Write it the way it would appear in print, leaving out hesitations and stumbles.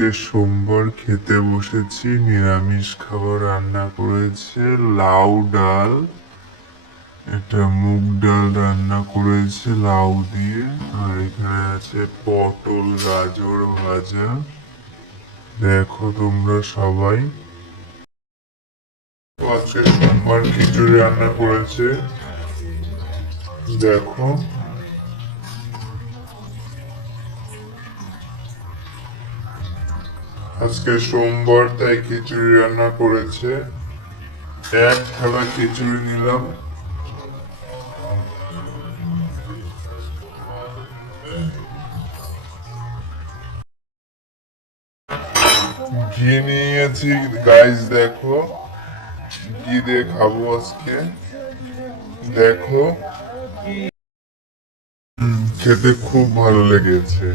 আজকে সোমবার খেতে বসেছি, নিরামিষ খাবার রান্না করেছে লাউ ডাল, এটা মুগ ডাল রান্না করেছে লাউ দিয়ে, আর এখানে আছে পটল গাজর ভাজা। দেখো তোমরা সবাই। আজকে সোমবার খিচুড়ি রান্না করেছে, দেখো। আজকে সোমবার তাই খিচুড়ি রান্না করেছে। এক থালা খিচুড়ি নিলাম। ঘি নিয়েছি গাইস, দেখো ঘি দিয়ে খাবো আজকে, দেখো। খেতে খুব ভালো লেগেছে।